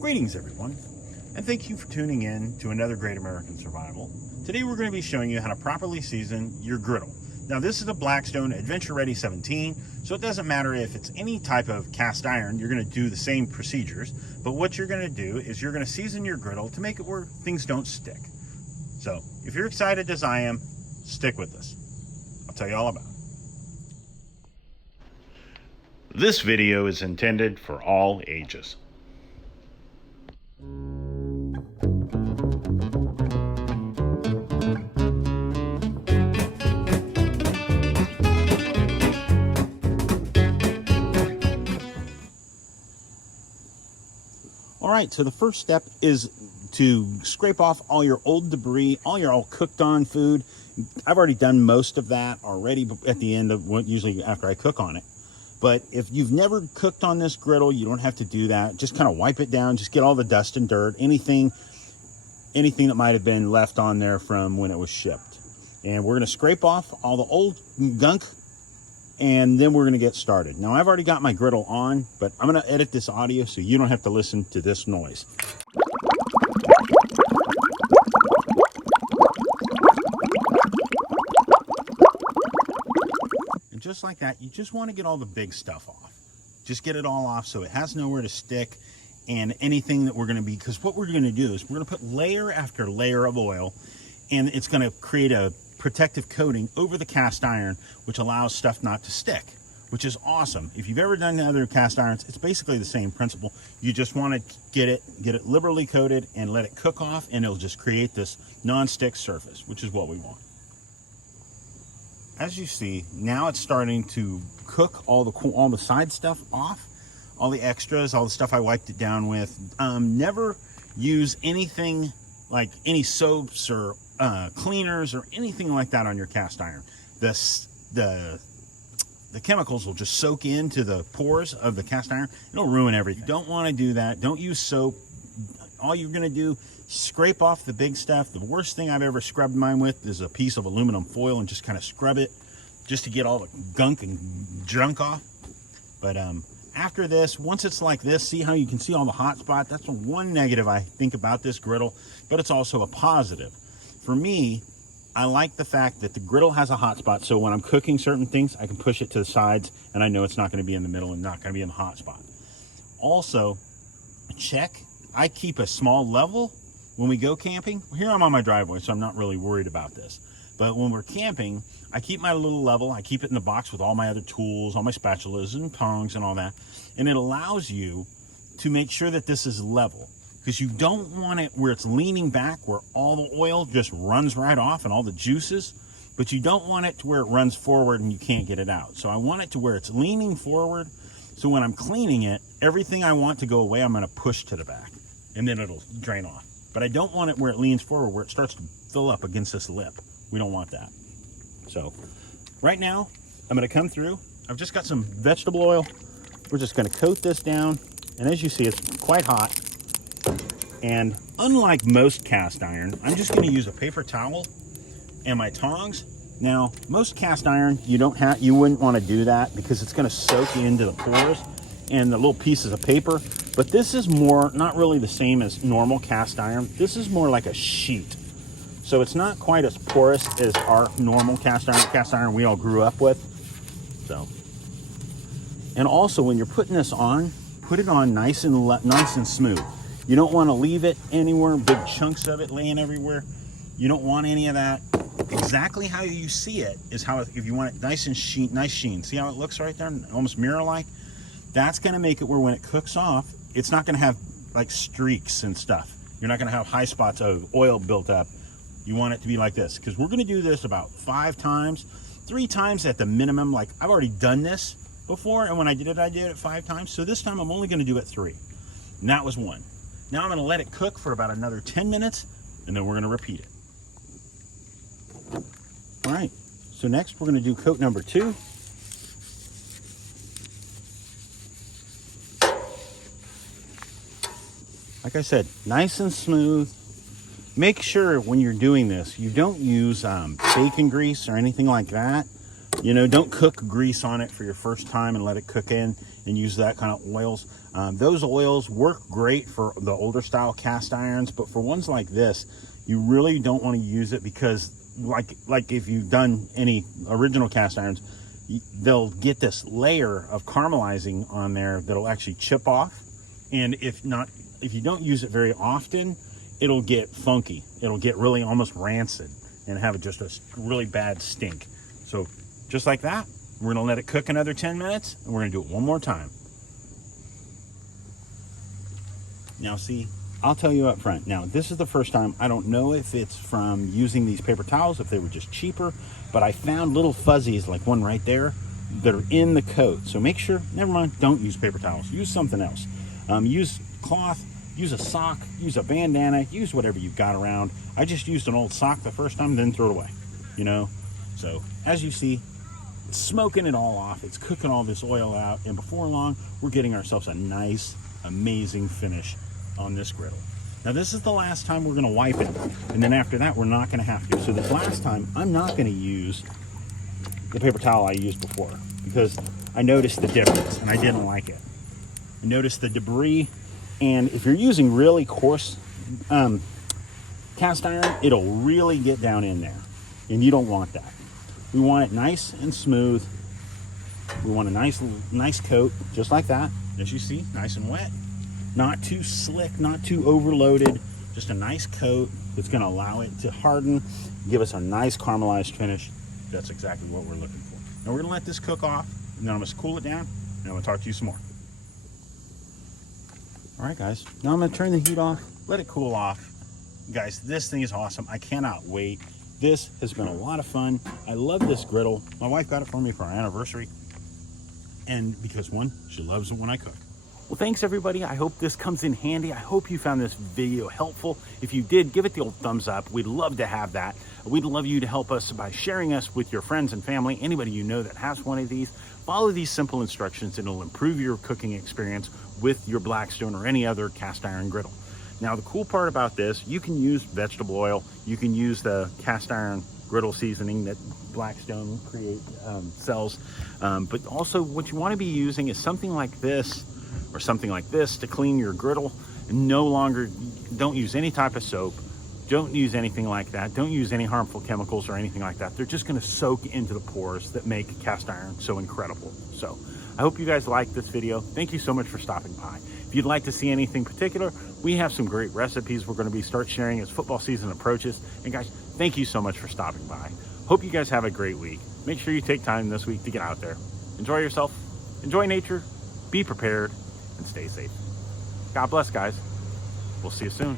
Greetings everyone, and thank you for tuning in to another Great American Survival. Today we're going to be showing you how to properly season your griddle. Now this is a Blackstone Adventure Ready 17, so it doesn't matter if it's any type of cast iron, you're going to do the same procedures, but what you're going to do is you're going to season your griddle to make it where things don't stick. So if you're excited as I am, stick with us. I'll tell you all about it. This video is intended for all ages. All right, so the first step is to scrape off all your old debris, all your cooked on food. I've already done most of that already at the end of usually after I cook on it. But if you've never cooked on this griddle, you don't have to do that. Just kind of wipe it down, just get all the dust and dirt, anything that might have been left on there from when it was shipped. And we're gonna scrape off all the old gunk, and then we're gonna get started. Now I've already got my griddle on, but I'm gonna edit this audio so you don't have to listen to this noise. And just like that, you just wanna get all the big stuff off. Just get it all off so it has nowhere to stick, and anything that we're gonna be, because what we're gonna do is we're gonna put layer after layer of oil, and it's gonna create a protective coating over the cast iron, which allows stuff not to stick, which is awesome. If you've ever done other cast irons, it's basically the same principle. You just want to get it liberally coated and let it cook off, and it'll just create this non-stick surface, which is what we want. As you see, now it's starting to cook all the side stuff off, all the extras, all the stuff I wiped it down with. Never use anything like any soaps or cleaners or anything like that on your cast iron. The chemicals will just soak into the pores of the cast iron. It'll ruin everything. You don't want to do that. Don't use soap. All you're going to do, scrape off the big stuff. The worst thing I've ever scrubbed mine with is a piece of aluminum foil and just kind of scrub it just to get all the gunk and junk off. But after this, once it's like this, see how you can see all the hot spot? That's one negative I think about this griddle, but it's also a positive. For me, I like the fact that the griddle has a hot spot, so when I'm cooking certain things, I can push it to the sides, and I know it's not going to be in the middle and not going to be in the hot spot. Also, I keep a small level when we go camping. Here I'm on my driveway, so I'm not really worried about this. But when we're camping, I keep my little level. I keep it in the box with all my other tools, all my spatulas and tongs and all that. And it allows you to make sure that this is level, because you don't want it where it's leaning back, where all the oil just runs right off and all the juices, but you don't want it to where it runs forward and you can't get it out. So I want it to where it's leaning forward, so when I'm cleaning it, everything I want to go away, I'm gonna push to the back, and then it'll drain off. But I don't want it where it leans forward, where it starts to fill up against this lip. We don't want that. So right now, I'm gonna come through. I've just got some vegetable oil. We're just gonna coat this down, and as you see, it's quite hot. And unlike most cast iron, I'm just going to use a paper towel and my tongs. Now, most cast iron, you wouldn't want to do that because it's going to soak into the pores and the little pieces of paper. But this is more, not really the same as normal cast iron. This is more like a sheet. So it's not quite as porous as our normal cast iron we all grew up with. So, and also when you're putting this on, put it on nice and smooth. You don't want to leave it anywhere, big chunks of it laying everywhere. You don't want any of that. Exactly how you see it is how, if you want it nice and nice sheen. See how it looks right there, almost mirror-like? That's going to make it where when it cooks off, it's not going to have like streaks and stuff. You're not going to have high spots of oil built up. You want it to be like this, because we're going to do this about 5 times, 3 times at the minimum. Like I've already done this before, and when I did it 5 times. So this time I'm only going to do it 3. And that was 1. Now I'm going to let it cook for about another 10 minutes, and then we're going to repeat it. All right, so next we're going to do coat number 2. Like I said, nice and smooth. Make sure when you're doing this, you don't use bacon grease or anything like that. You know, don't cook grease on it for your first time and let it cook in. and use that kind of oils. Those oils work great for the older style cast irons, but for ones like this, you really don't want to use it, because like if you've done any original cast irons, they'll get this layer of caramelizing on there that'll actually chip off. And if you don't use it very often, it'll get funky. It'll get really almost rancid and have just a really bad stink. So just like that, we're gonna let it cook another 10 minutes, and we're gonna do it one more time. Now see, I'll tell you up front, now this is the first time, I don't know if it's from using these paper towels, if they were just cheaper, but I found little fuzzies, like one right there, that are in the coat. So make sure, never mind, don't use paper towels, use something else. Use cloth, use a sock, use a bandana, use whatever you've got around. I just used an old sock the first time, then threw it away, you know? So as you see, it's smoking it all off, it's cooking all this oil out, and before long, we're getting ourselves a nice, amazing finish on this griddle. Now this is the last time we're gonna wipe it, and then after that, we're not gonna have to. So this last time, I'm not gonna use the paper towel I used before, because I noticed the difference, and I didn't like it. I noticed the debris, and if you're using really coarse cast iron, it'll really get down in there, and you don't want that. We want it nice and smooth. We want a nice coat, just like that, as you see, nice and wet. Not too slick, not too overloaded, just a nice coat that's gonna allow it to harden, give us a nice caramelized finish. That's exactly what we're looking for. Now we're gonna let this cook off, and then I'm gonna cool it down, and I'm gonna talk to you some more. All right, guys, now I'm gonna turn the heat off, let it cool off. Guys, this thing is awesome. I cannot wait. This has been a lot of fun. I love this griddle. My wife got it for me for our anniversary. And because one, she loves it when I cook. Well, thanks everybody. I hope this comes in handy. I hope you found this video helpful. If you did, give it the old thumbs up. We'd love to have that. We'd love you to help us by sharing us with your friends and family, anybody you know that has one of these. Follow these simple instructions and it'll improve your cooking experience with your Blackstone or any other cast iron griddle. Now, the cool part about this, you can use vegetable oil. You can use the cast iron griddle seasoning that Blackstone sells. But also what you want to be using is something like this or something like this to clean your griddle. And don't use any type of soap. Don't use anything like that. Don't use any harmful chemicals or anything like that. They're just going to soak into the pores that make cast iron so incredible. So I hope you guys liked this video. Thank you so much for stopping by. If you'd like to see anything particular, we have some great recipes we're going to start sharing as football season approaches. And guys, thank you so much for stopping by. Hope you guys have a great week. Make sure you take time this week to get out there. Enjoy yourself, enjoy nature, be prepared, and stay safe. God bless, guys. We'll see you soon.